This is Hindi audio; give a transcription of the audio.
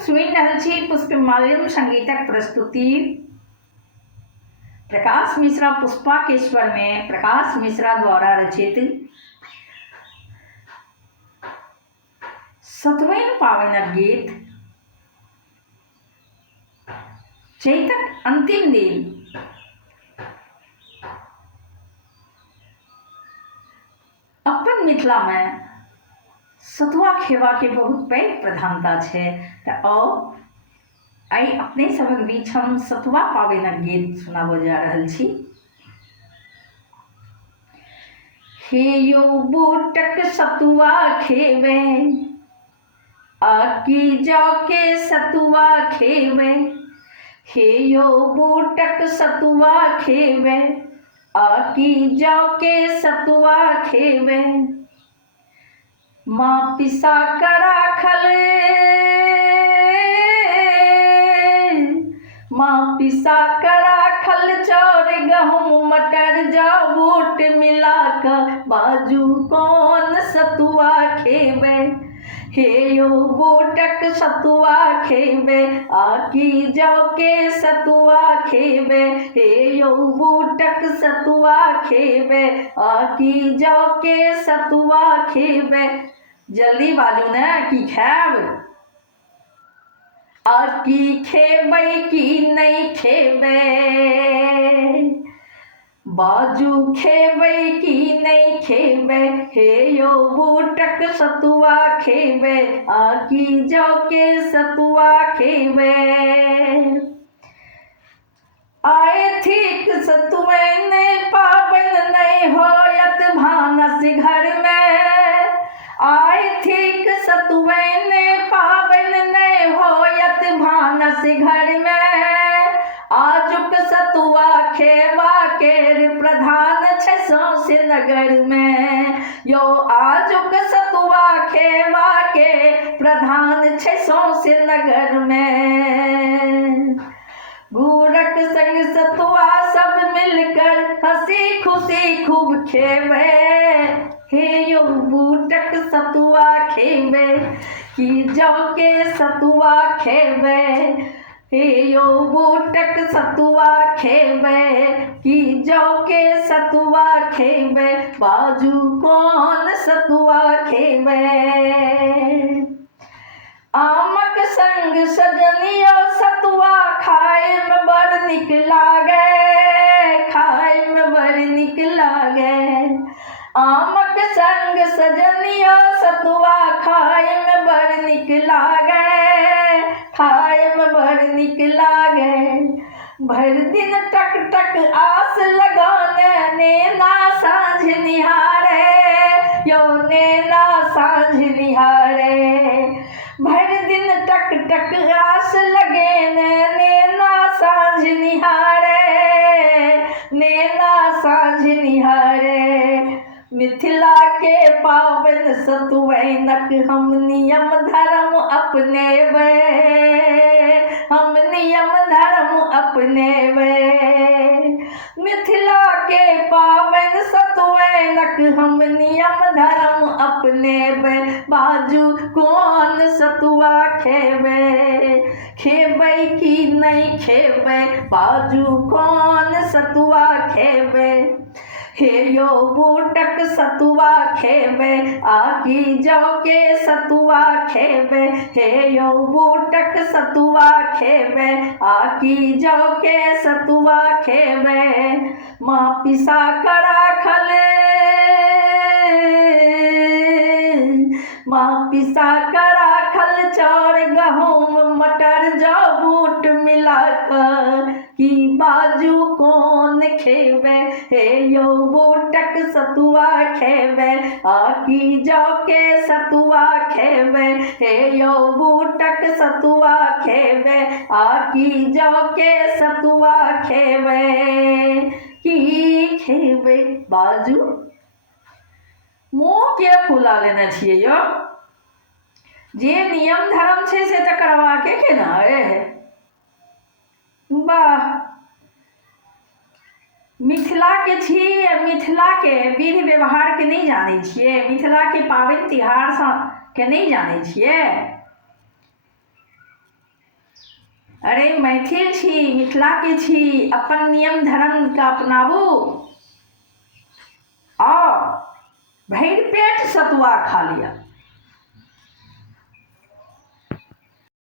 सुनि रहल छी पुष्पमाल्यम संगीतक प्रस्तुति प्रकाश मिश्रा पुष्पाकेश्वर में प्रकाश मिश्रा द्वारा रचित सतुवैन पावनक गीत चैतक अंतिम दिन। अपन मिथिला में सतुआ खेवा के बहुत पैघ प्रधानता है। तो आई अपने सबक बीच हम सतुआ पावनक गीत सुनाबो जा रहल छी। हे यो बूटक सतुआ खेबे आकी जाओ के सतुआ खेबे। हे यो बूटक सतुआ खेबे आकी जाओ के सतुआ खेबे। माँ पिसा करा खले माँ पिसा करा खल चौर गहूँ मटर जा बूट मिला कर बाजू कौन सतुआ खेबे। हे यो बूटक सतुआ खेबे आकी जाओ के सतुआ खेबे। हे यो बूटक सतुआ खेबे आकी जाओ के सतुआ खेबे। जल्दी बाजू न की खाब आकी खेबै की नहीं खेबै। बाजू खेबै की नहीं खेबै। हे यो बूटक सतुआ खेबै आकी जाओ के सतुआ खेबै। आए ठीक सतुवैन पाबन नहीं होयत भानस घर में। आए ठीक सतुवैन पाबन नहीं होयत भानस घर में। आजुक सतुआ खेवा के प्रधान छै सौंसे नगर में। यो आजुक सतुआ खेवा के प्रधान छै सौंसे नगर में। गुड़क संग सतुआ सब मिलकर हंसी खुशी खूब खेबे। हे यो बूटक सतुआ खेबे की जाओ के सतुआ खेबे। हे यो बूटक सतुआ खेबे की जाओ के सतुआ खेबे। बाजू कौन सतुआ खेबे। आमक संग सजनियो सतुआ खाए में बड़ निक लागे। खाए में बड़ निक लागे। आमक संग सजनियो सतुआ खाए में बड़ निक लागे। खाए में बड़ निक लागे। भर दिन टक टक आस लगाने नैना साँझ निहारे। यो नैना साँझ निहारे। भर दिन टक टक आस लगे नैना साँझ निहारे। नैना साँझ निहारे। मिथिला के पावन सतुवैनक हम नियम धर्म अपनेबे। हम नियम धर्म अपनेबे। मिथिला के पावन सतुवैनक हम नियम धर्म अपनेबे। बाजू कौन सतुआ खेबे। खेबै की नहीं खेबै। बाजू कौन सतुआ खेबे। हे यो बूटक सतुआ खेबे आकी जाओ के सतुआ खेबे। हे यो बूटक सतुआ खेबे आकी जाओ के सतुआ खेबे। माँ पिसा करा खले माँ पिसा करा खल चौर गहूँ मटर जा बूट मिलाकर की बाजू कौन खेबे। हे यो बूटक सतुआ खेबे आकी जाओ के सतुआ खेबे। हे यो बूटक सतुआ खेबे आकी जाओ के सतुआ खेबे। की खेबे। बाजू मुँह के फुला लेना छिए यो। जे नियम धर्म छै से तऽ करबाके के ना है। वाह मिथिला के छी। मिथिला के विधि व्यवहार के नहीं जाने छिए। मिथिला के पाबनि तिहार के नहीं जाने छिए। अरे मैथिल छी, मिथिला के छी, अपन नियम धर्म का अपनाबू और भरि पेट सतुआ खा लिया।